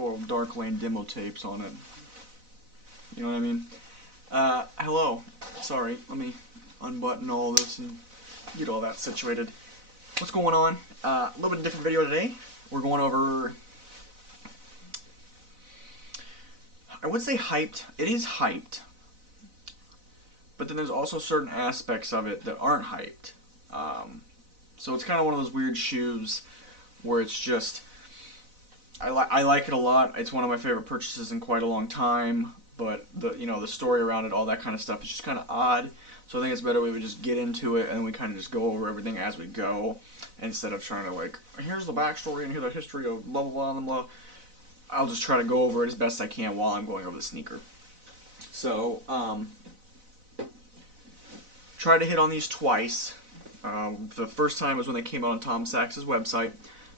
full of Dark Lane demo tapes on it. You know what I mean? Hello. Sorry, let me unbutton all this and get all that situated. What's going on? A little bit different video today. We're going over, I would say hyped. It is hyped. But then there's also certain aspects of it that aren't hyped. So it's kind of one of those weird shoes where it's just, I like it a lot. It's one of my favorite purchases in quite a long time. But the story around it, all that kind of stuff, is just kind of odd. So I think it's better we would just get into it and then we kind of just go over everything as we go, instead of trying to like, here's the backstory and here's the history of blah blah blah and blah. I'll just try to go over it as best I can while I'm going over the sneaker. So try to hit on these twice. The first time was when they came out on Tom Sachs' website.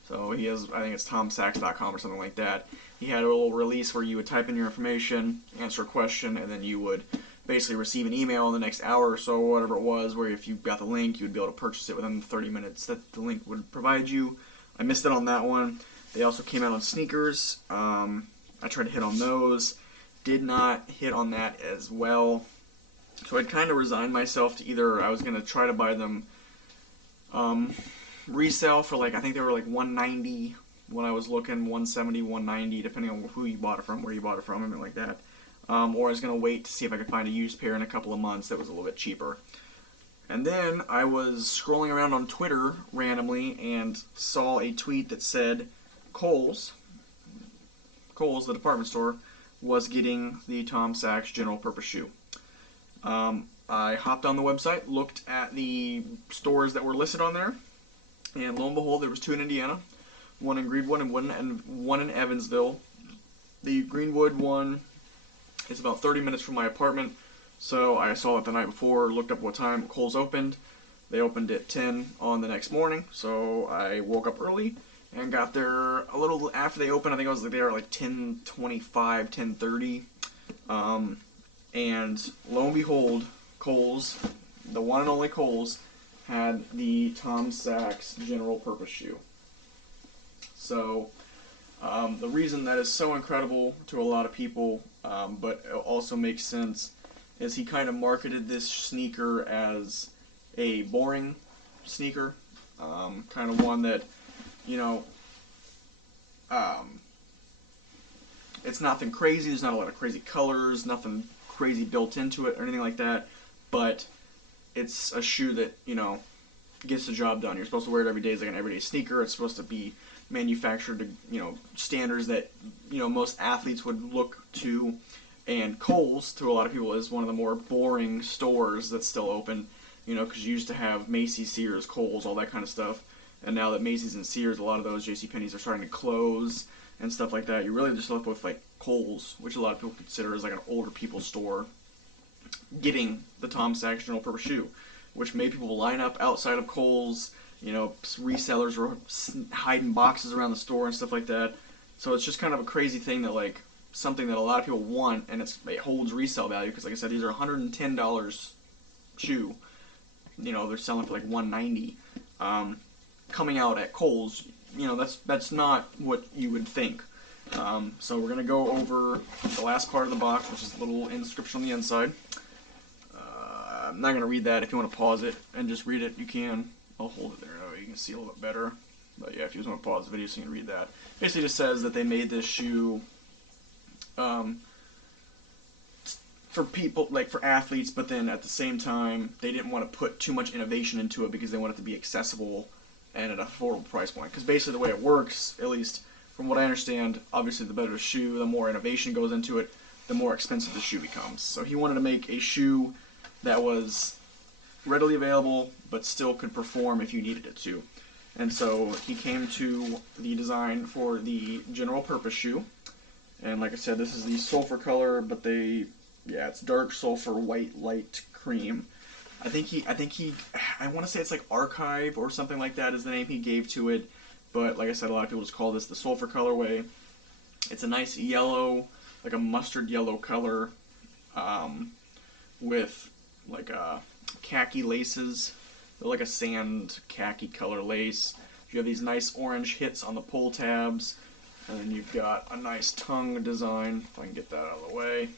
So he has, I think it's tomsachs.com or something like that. He had a little release where you would type in your information, answer a question, and then you would basically receive an email in the next hour or so, whatever it was, where if you got the link, you would be able to purchase it within the 30 minutes that the link would provide you. I missed it on that one. They also came out on sneakers. I tried to hit on those. Did not hit on that as well. So I'd kind of resigned myself to either I was going to try to buy them resale for like, I think they were like $190 when I was looking, $170, $190, depending on who you bought it from, where you bought it from, anything like that. Or I was going to wait to see if I could find a used pair in a couple of months that was a little bit cheaper. And then I was scrolling around on Twitter randomly and saw a tweet that said KOHLS, the department store, was getting the Tom Sachs general purpose shoe. I hopped on the website, looked at the stores that were listed on there, and lo and behold, there was two in Indiana, one in Greenwood and one in Evansville. The Greenwood one is about 30 minutes from my apartment, so I saw it the night before, looked up what time KOHLS opened. They opened at 10 on the next morning, so I woke up early and got there a little after they opened. I think I was there at like 10:25, 10:30. And lo and behold, KOHLS, the one and only KOHLS, had the Tom Sachs general purpose shoe. So the reason that is so incredible to a lot of people, but it also makes sense, is he kind of marketed this sneaker as a boring sneaker, kind of one that, you know, it's nothing crazy. There's not a lot of crazy colors, nothing crazy built into it or anything like that, but it's a shoe that, you know, gets the job done. You're supposed to wear it every day as like an everyday sneaker. It's supposed to be manufactured to, you know, standards that, you know, most athletes would look to. And KOHLS, to a lot of people, is one of the more boring stores that's still open, you know, because you used to have Macy's, Sears, KOHLS, all that kind of stuff. And now that Macy's and Sears, a lot of those JCPenney's are starting to close and stuff like that, you're really just left with like KOHLS, which a lot of people consider as like an older people's store, getting the Tom Sachs general purpose shoe, which made people line up outside of KOHLS. You know, resellers were hiding boxes around the store and stuff like that. So it's just kind of a crazy thing that, like, something that a lot of people want, and it holds resale value, because like I said, these are $110 shoe. You know, they're selling for like $190. Coming out at KOHLS, you know, that's not what you would think. So we're gonna go over the last part of the box, which is a little inscription on the inside. I'm not gonna read that. If you want to pause it and just read it, you can. I'll hold it there so you can see a little bit better. But yeah, if you just want to pause the video so you can read that. Basically just says that they made this shoe for people, like for athletes, but then at the same time, they didn't want to put too much innovation into it because they want it to be accessible and at an affordable price point. Because basically the way it works, at least from what I understand, obviously the better the shoe, the more innovation goes into it, the more expensive the shoe becomes. So he wanted to make a shoe that was readily available, but still could perform if you needed it to. And so he came to the design for the general purpose shoe. And like I said, this is the sulfur color, but yeah, it's dark sulfur, white, light cream. I want to say it's like Archive or something like that is the name he gave to it. But like I said, a lot of people just call this the sulfur colorway. It's a nice yellow, like a mustard yellow color, with like khaki laces. They're like a sand khaki color lace. You have these nice orange hits on the pull tabs. And then you've got a nice tongue design, if I can get that out of the way,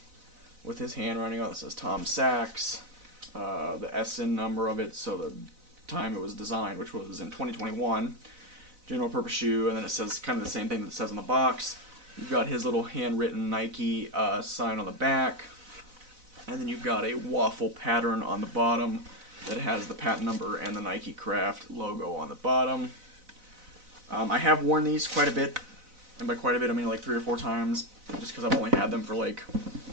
with his handwriting on it. That says Tom Sachs, the SN number of it, so the time it was designed, which was in 2021. General purpose shoe, and then it says kind of the same thing that it says on the box. You've got his little handwritten Nike sign on the back, and then you've got a waffle pattern on the bottom that has the patent number and the Nike Craft logo on the bottom. I have worn these quite a bit, and by quite a bit I mean like 3 or 4 times, just because I've only had them for like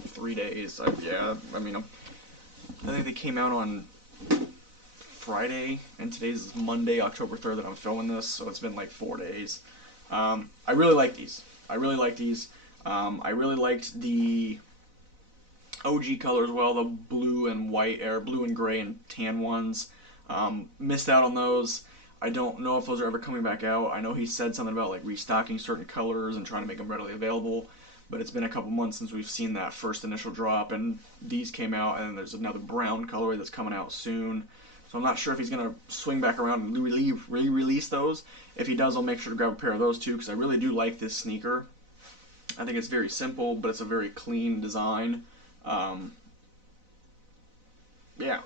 3 days. I think they came out on Friday, and today's Monday, October 3rd that I'm filming this, so it's been like 4 days. I really like these. I really liked the OG color as well, the blue and white, or blue and gray and tan ones. Missed out on those. I don't know if those are ever coming back out. I know he said something about like restocking certain colors and trying to make them readily available, but it's been a couple months since we've seen that first initial drop, and these came out, and there's another brown colorway that's coming out soon. So I'm not sure if he's going to swing back around and re-release those. If he does, I'll make sure to grab a pair of those too, because I really do like this sneaker. I think it's very simple, but it's a very clean design. Yeah,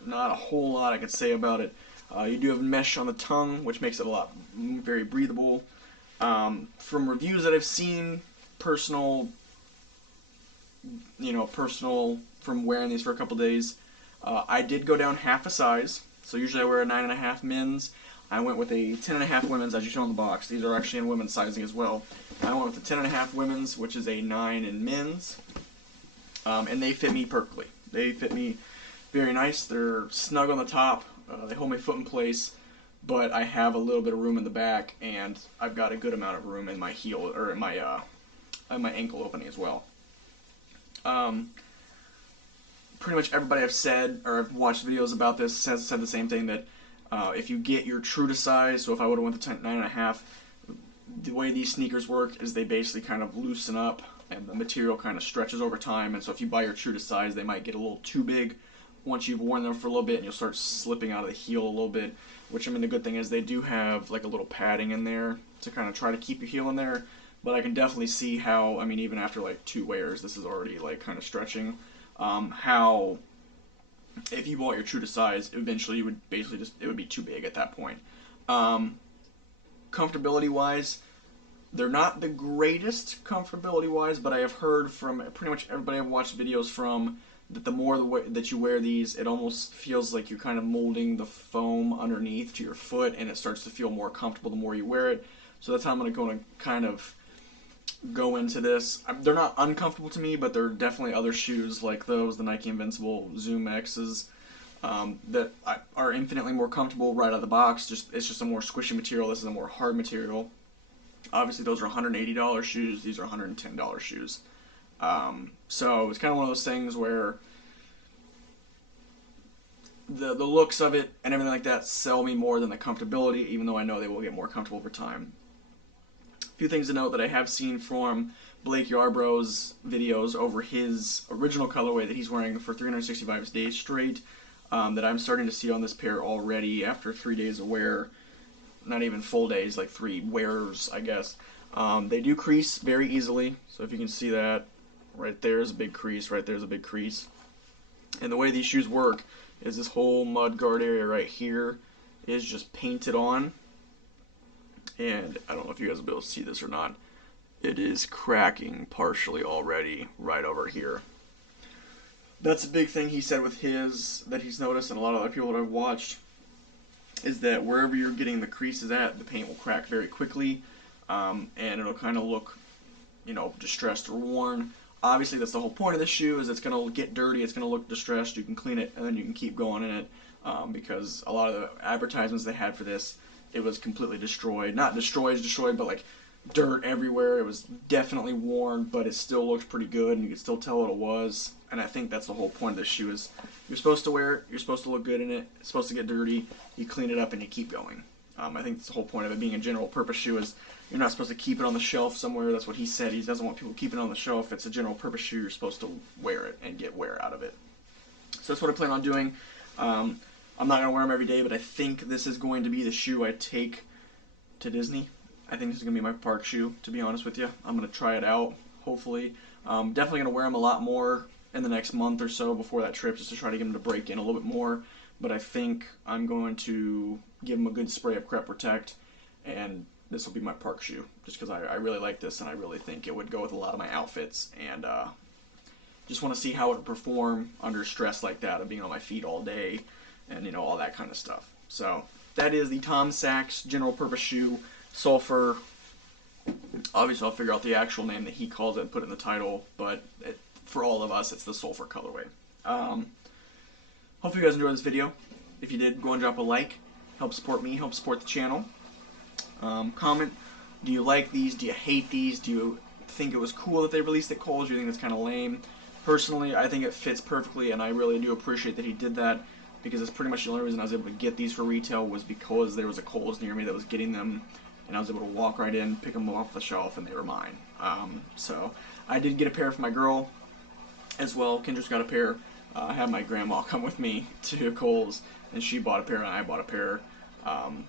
not a whole lot I could say about it. You do have mesh on the tongue, which makes it a lot very breathable. From reviews that I've seen, personal from wearing these for a couple days, I did go down half a size. So usually I wear a 9.5 men's. I went with a 10.5 women's, as you show on the box. These are actually in women's sizing as well. I went with the 10.5 women's, which is a 9 in men's, and they fit me perfectly. They fit me very nice. They're snug on the top. They hold my foot in place, but I have a little bit of room in the back, and I've got a good amount of room in my heel, or in my ankle opening as well. Pretty much everybody I've said, or I've watched videos about this, has said the same thing, that if you get your true to size, so if I would have went to 9.5, the way these sneakers work is they basically kind of loosen up, and the material kind of stretches over time, and so if you buy your true to size, they might get a little too big once you've worn them for a little bit, and you'll start slipping out of the heel a little bit, which, I mean, the good thing is they do have like a little padding in there to kind of try to keep your heel in there, but I can definitely see how, I mean, even after like 2 wears, this is already like kind of stretching, how if you bought your true to size, eventually you would basically it would be too big at that point. Comfortability wise, they're not the greatest comfortability wise, but I have heard from pretty much everybody I've watched videos from that the more that you wear these, it almost feels like you're kind of molding the foam underneath to your foot, and it starts to feel more comfortable the more you wear it. So that's how I'm going to kind of go into this. They're not uncomfortable to me, but there are definitely other shoes like those, the Nike Invincible Zoom X's, that are infinitely more comfortable right out of the box. It's just a more squishy material. This is a more hard material. Obviously, those are $180 shoes. These are $110 shoes. So it's kind of one of those things where the looks of it and everything like that sell me more than the comfortability, even though I know they will get more comfortable over time. A few things to note that I have seen from Blake Yarbrough's videos over his original colorway that he's wearing for 365 days straight, that I'm starting to see on this pair already after 3 days of wear. Not even full days, like 3 wears, I guess. They do crease very easily, so if you can see that, right there's a big crease, right there's a big crease. And the way these shoes work is this whole mud guard area right here is just painted on. And I don't know if you guys will be able to see this or not. It is cracking partially already right over here. That's a big thing he said with his, that he's noticed, and a lot of other people that I've watched, is that wherever you're getting the creases at, the paint will crack very quickly, and it'll kind of look, distressed or worn. Obviously, that's the whole point of this shoe, is it's going to get dirty, it's going to look distressed, you can clean it, and then you can keep going in it, because a lot of the advertisements they had for this, it was completely destroyed. Not destroyed, but like dirt everywhere. It was definitely worn, but it still looked pretty good, and you could still tell what it was. And I think that's the whole point of this shoe, is you're supposed to wear it, you're supposed to look good in it, it's supposed to get dirty, you clean it up, and you keep going. I think that's the whole point of it being a general purpose shoe, is you're not supposed to keep it on the shelf somewhere. That's what he said. He doesn't want people keeping it on the shelf. It's a general purpose shoe. You're supposed to wear it and get wear out of it. So that's what I plan on doing. I'm not going to wear them every day, but I think this is going to be the shoe I take to Disney. I think this is going to be my park shoe, to be honest with you. I'm going to try it out, hopefully. Definitely going to wear them a lot more in the next month or so before that trip, just to try to get them to break in a little bit more. But I think I'm going to give them a good spray of Crep Protect, and this will be my park shoe, just because I really like this, and I really think it would go with a lot of my outfits, and just want to see how it would perform under stress like that, of being on my feet all day, and, you know, all that kind of stuff. So that is the Tom Sachs general purpose shoe, Sulfur. Obviously, I'll figure out the actual name that he calls it and put it in the title, but for all of us, it's the Sulfur colorway. Hopefully you guys enjoyed this video. If you did, go and drop a like. Help support me, help support the channel. Comment, do you like these? Do you hate these? Do you think it was cool that they released at KOHLS? Do you think it's kind of lame? Personally, I think it fits perfectly, and I really do appreciate that he did that, because it's pretty much the only reason I was able to get these for retail was because there was a KOHLS near me that was getting them, and I was able to walk right in, pick them off the shelf, and they were mine. So I did get a pair for my girl as well. Kendra's got a pair. I had my grandma come with me to KOHLS, and she bought a pair and I bought a pair.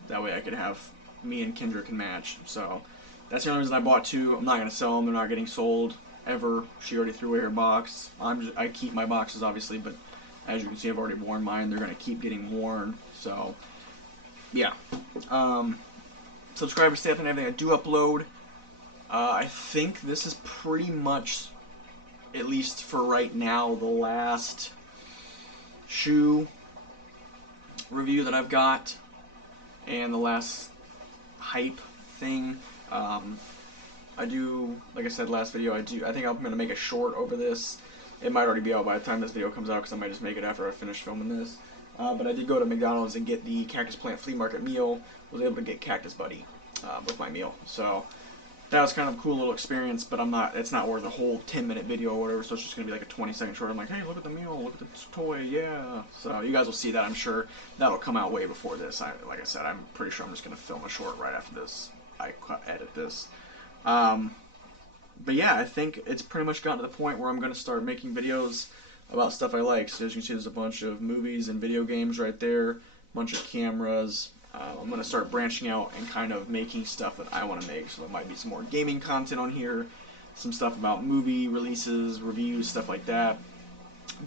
That way I could have, me and Kendra can match. So that's the only reason I bought two. I'm not going to sell them. They're not getting sold ever. She already threw away her box. I keep my boxes, obviously, but as you can see, I've already worn mine. They're going to keep getting worn. So yeah. Subscribe to stay up on everything I do upload. I think this is pretty much, at least for right now, the last shoe review that I've got, and the last hype thing. I do, like I said last video, I think I'm going to make a short over this. It might already be out by the time this video comes out, because I might just make it after I finish filming this. But I did go to McDonald's and get the Cactus Plant Flea Market meal. Was able to get Cactus Buddy with my meal. So that was kind of a cool little experience, but it's not worth a whole 10-minute video or whatever, so it's just going to be like a 20-second short. I'm like, hey, look at the meal, look at the toy, yeah. So you guys will see that, I'm sure. That'll come out way before this. Like I said, I'm pretty sure I'm just going to film a short right after this. I edit this. But yeah, I think it's pretty much gotten to the point where I'm going to start making videos about stuff I like. So as you can see, there's a bunch of movies and video games right there, a bunch of cameras. I'm going to start branching out and kind of making stuff that I want to make. So there might be some more gaming content on here, some stuff about movie releases, reviews, stuff like that.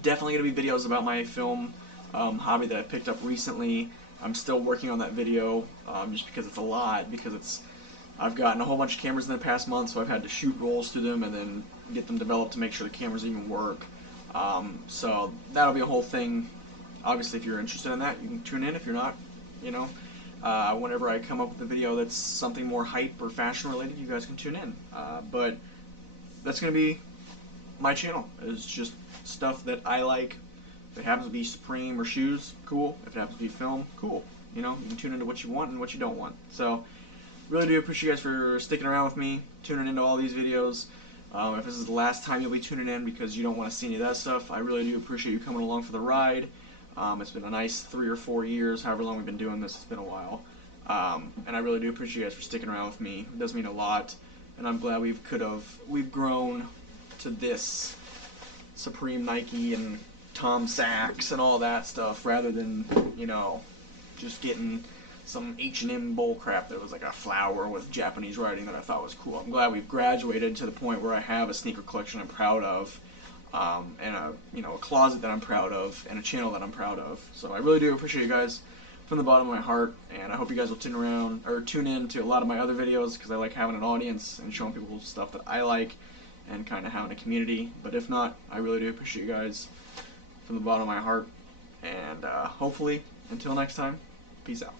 Definitely going to be videos about my film hobby that I picked up recently. I'm still working on that video just because it's a lot, because I've gotten a whole bunch of cameras in the past month, so I've had to shoot rolls through them and then get them developed to make sure the cameras even work. So that'll be a whole thing. Obviously, if you're interested in that, you can tune in. If you're not, you know, whenever I come up with a video that's something more hype or fashion related, you guys can tune in. But that's going to be my channel. It's just stuff that I like. If it happens to be Supreme or shoes, cool. If it happens to be film, cool. You know, you can tune into what you want and what you don't want. So really do appreciate you guys for sticking around with me, tuning into all these videos. If this is the last time you'll be tuning in because you don't want to see any of that stuff, I really do appreciate you coming along for the ride. It's been a nice 3 or 4 years, however long we've been doing this. It's been a while. And I really do appreciate you guys for sticking around with me. It does mean a lot, and I'm glad we've grown to this Supreme, Nike, and Tom Sachs and all that stuff, rather than, you know, just getting some H&M bull crap that was like a flower with Japanese writing that I thought was cool. I'm glad we've graduated to the point where I have a sneaker collection I'm proud of, and a closet that I'm proud of, and a channel that I'm proud of. So I really do appreciate you guys from the bottom of my heart, and I hope you guys will tune in to a lot of my other videos, because I like having an audience and showing people stuff that I like, and kind of having a community. But if not, I really do appreciate you guys from the bottom of my heart, and hopefully until next time, peace out.